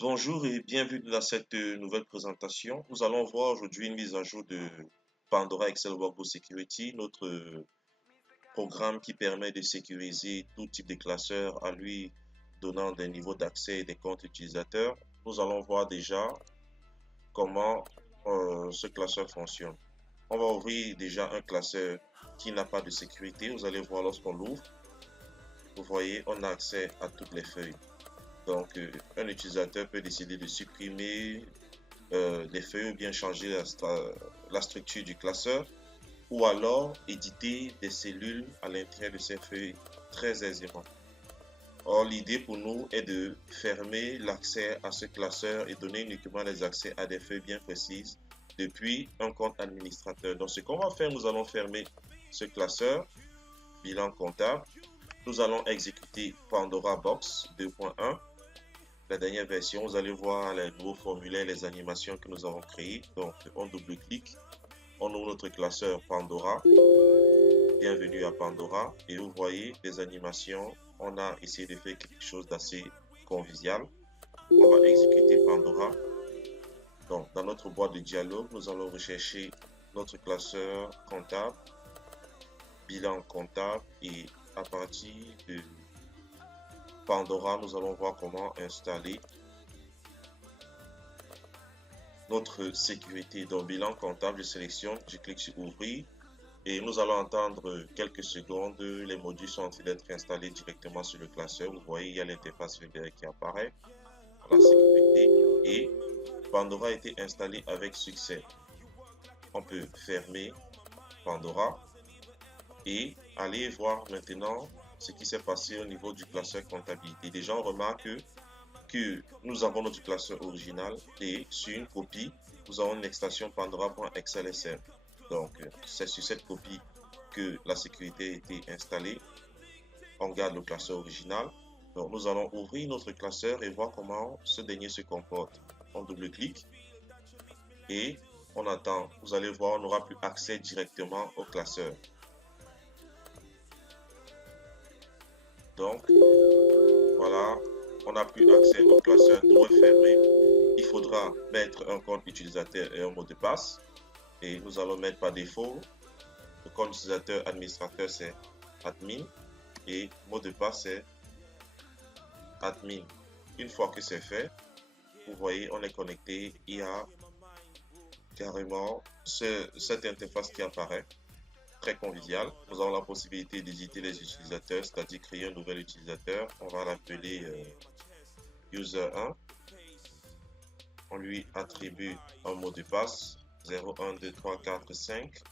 Bonjour et bienvenue dans cette nouvelle présentation. Nous allons voir aujourd'hui une mise à jour de Pandora Excel Workbook Security, notre programme qui permet de sécuriser tout type de classeur en lui donnant des niveaux d'accès et des comptes utilisateurs. Nous allons voir déjà comment ce classeur fonctionne. On va ouvrir déjà un classeur qui n'a pas de sécurité. Vous allez voir lorsqu'on l'ouvre, vous voyez, on a accès à toutes les feuilles. Donc, un utilisateur peut décider de supprimer des feuilles ou bien changer la structure du classeur ou alors éditer des cellules à l'intérieur de ces feuilles très aisément. Or, l'idée pour nous est de fermer l'accès à ce classeur et donner uniquement les accès à des feuilles bien précises depuis un compte administrateur. Donc, ce qu'on va faire, nous allons fermer ce classeur, bilan comptable. Nous allons exécuter Pandora Box 2.1. La dernière version, vous allez voir les nouveaux formulaires, les animations que nous avons créées. Donc, on double-clique, on ouvre notre classeur Pandora. Bienvenue à Pandora. Et vous voyez les animations. On a essayé de faire quelque chose d'assez convivial. On va exécuter Pandora. Donc, dans notre boîte de dialogue, nous allons rechercher notre classeur comptable, bilan comptable et à partir de Pandora, nous allons voir comment installer notre sécurité. Donc, bilan comptable, je sélectionne, je clique sur ouvrir et nous allons entendre quelques secondes. Les modules sont en train d'être installés directement sur le classeur. Vous voyez, il y a l'interface VBA qui apparaît, la sécurité et Pandora a été installé avec succès. On peut fermer Pandora et aller voir maintenant ce qui s'est passé au niveau du classeur comptabilité. Déjà, on remarque que nous avons notre classeur original et sur une copie, nous avons une extension pandora.xlsr. Donc, c'est sur cette copie que la sécurité a été installée. On garde le classeur original. Donc, nous allons ouvrir notre classeur et voir comment ce dernier se comporte. On double-clique et on attend. Vous allez voir, on n'aura plus accès directement au classeur. Donc, voilà, on n'a plus accès au classeur, tout est fermé. Il faudra mettre un compte utilisateur et un mot de passe. Et nous allons mettre par défaut le compte utilisateur administrateur c'est admin et mot de passe c'est admin. Une fois que c'est fait, vous voyez, on est connecté. Il y a carrément cette interface qui apparaît, très convivial. Nous avons la possibilité d'éditer les utilisateurs, c'est-à-dire créer un nouvel utilisateur. On va l'appeler user 1. On lui attribue un mot de passe 0, 1, 2, 3, 4, 5.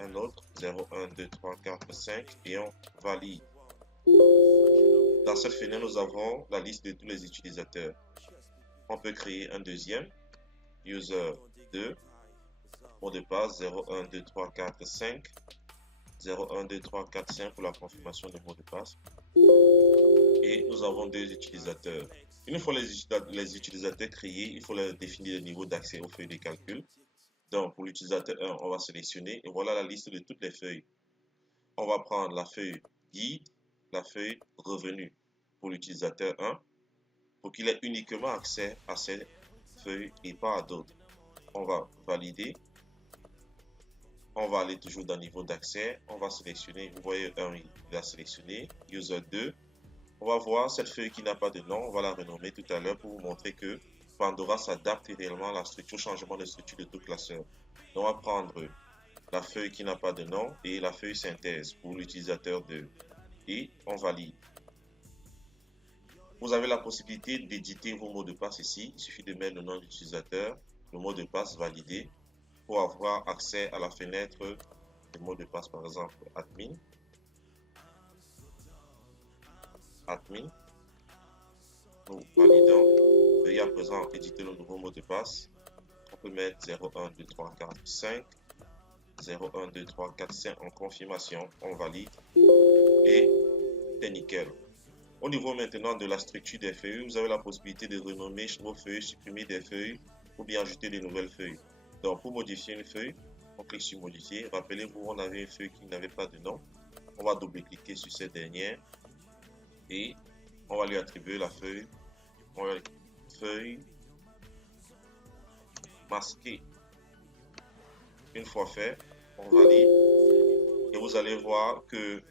Un autre 0, 1, 2, 3, 4, 5 et on valide. Dans cette fenêtre, nous avons la liste de tous les utilisateurs. On peut créer un deuxième, user 2, mot de passe 0, 1, 2, 3, 4, 5, 0, 1, 2, 3, 4, 5 pour la confirmation du mot de passe. Et nous avons deux utilisateurs. Une fois les utilisateurs créés, il faut leur définir le niveau d'accès aux feuilles de calcul. Donc, pour l'utilisateur 1, on va sélectionner et voilà la liste de toutes les feuilles. On va prendre la feuille guide, la feuille revenu pour l'utilisateur 1 pour qu'il ait uniquement accès à ces feuilles et pas à d'autres. On va valider. On va aller toujours dans le niveau d'accès. On va sélectionner. Vous voyez, 1, il a sélectionné. User 2. On va voir cette feuille qui n'a pas de nom. On va la renommer tout à l'heure pour vous montrer que Pandora s'adapte réellement à la structure, changement de structure de tout classeur. Donc, on va prendre la feuille qui n'a pas de nom et la feuille synthèse pour l'utilisateur 2. Et on valide. Vous avez la possibilité d'éditer vos mots de passe ici. Il suffit de mettre le nom de l'utilisateur, le mot de passe validé pour avoir accès à la fenêtre des mots de passe, par exemple admin. Admin. Nous validons. Veuillez à présent éditer le nouveau mot de passe. On peut mettre 0, 1, 2, 3, 4, 5. 0, 1, 2, 3, 4, 5 en confirmation. On valide. Et c'est nickel. Au niveau maintenant de la structure des feuilles, vous avez la possibilité de renommer vos feuilles, supprimer des feuilles ou bien ajouter de nouvelles feuilles. Donc pour modifier une feuille, on clique sur modifier. Rappelez-vous, on avait une feuille qui n'avait pas de nom. On va double-cliquer sur cette dernière et on va lui attribuer la feuille. On va feuille masquée. Une fois fait, on valide et vous allez voir que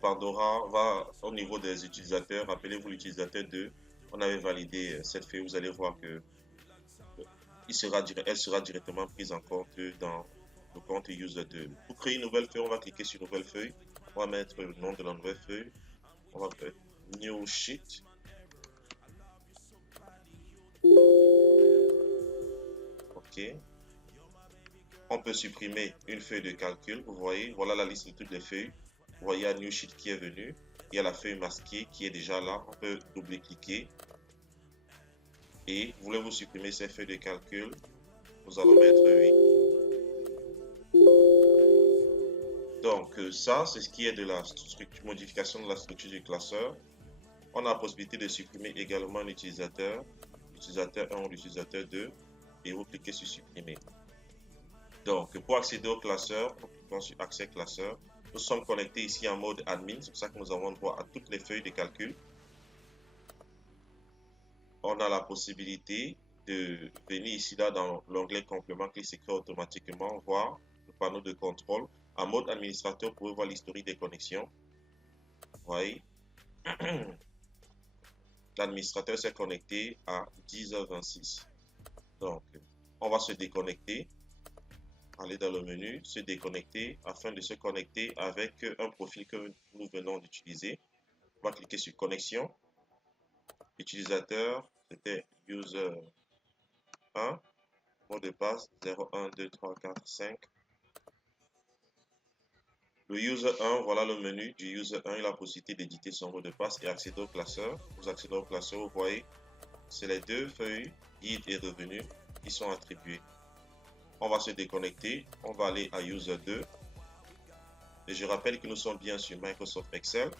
Pandora va au niveau des utilisateurs. Rappelez-vous l'utilisateur 2, on avait validé cette feuille. Vous allez voir que elle sera directement prise en compte dans le compte user 2. Pour créer une nouvelle feuille, on va cliquer sur nouvelle feuille. On va mettre le nom de la nouvelle feuille. On va faire new sheet. OK. On peut supprimer une feuille de calcul. Vous voyez, voilà la liste de toutes les feuilles. Vous voyez un new sheet qui est venu. Il y a la feuille masquée qui est déjà là. On peut double-cliquer. Et voulez-vous supprimer ces feuilles de calcul? Nous allons mettre oui. Donc ça, c'est ce qui est de la modification de la structure du classeur. On a la possibilité de supprimer également l'utilisateur, l'utilisateur 1 ou l'utilisateur 2, et vous cliquez sur supprimer. Donc pour accéder au classeur, nous cliquons sur accès classeur. Nous sommes connectés ici en mode admin, c'est pour ça que nous avons droit à toutes les feuilles de calcul. On a la possibilité de venir ici là dans l'onglet complément qui s'écrit automatiquement, voir le panneau de contrôle. En mode administrateur, vous pouvez voir l'historique des connexions. Vous voyez, l'administrateur s'est connecté à 10h26. Donc, on va se déconnecter, aller dans le menu, se déconnecter afin de se connecter avec un profil que nous venons d'utiliser. On va cliquer sur connexion. Utilisateur, c'était user 1. Mot de passe 0, 1, 2, 3, 4, 5. Le user 1, voilà le menu du user 1. Il a la possibilité d'éditer son mot de passe et accéder au classeur. Vous accédez au classeur, vous voyez, c'est les deux feuilles guide et revenu qui sont attribuées. On va se déconnecter, on va aller à user 2. Et je rappelle que nous sommes bien sur Microsoft Excel,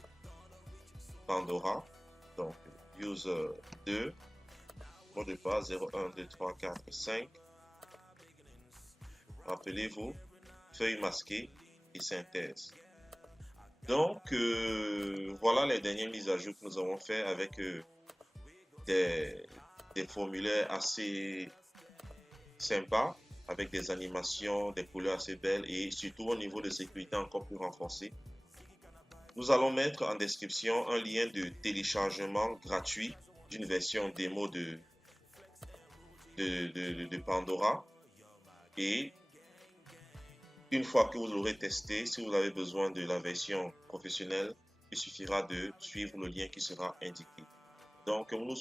Pandora. Donc, user 2, mot de passe 0, 1, 2, 3, 4, 5. Rappelez-vous, feuille masquée et synthèse. Donc, voilà les dernières mises à jour que nous avons fait avec des formulaires assez sympas, avec des animations, des couleurs assez belles et surtout au niveau de sécurité encore plus renforcé. Nous allons mettre en description un lien de téléchargement gratuit d'une version démo de Pandora. Et une fois que vous l'aurez testé, si vous avez besoin de la version professionnelle, il suffira de suivre le lien qui sera indiqué. Donc, nous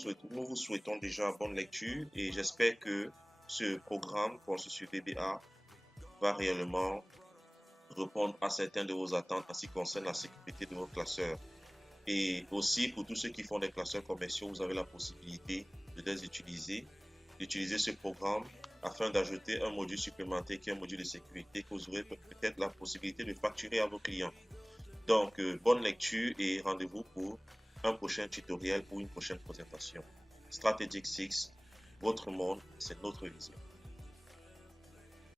vous souhaitons déjà bonne lecture et j'espère que ce programme conçu sur VBA va réellement répondre à certaines de vos attentes en ce qui concerne la sécurité de vos classeurs. Et aussi, pour tous ceux qui font des classeurs commerciaux, vous avez la possibilité de les utiliser, d'utiliser ce programme afin d'ajouter un module supplémentaire qui est un module de sécurité que vous aurez peut-être la possibilité de facturer à vos clients. Donc, bonne lecture et rendez-vous pour un prochain tutoriel ou une prochaine présentation. Strategic 6, votre monde, c'est notre vision.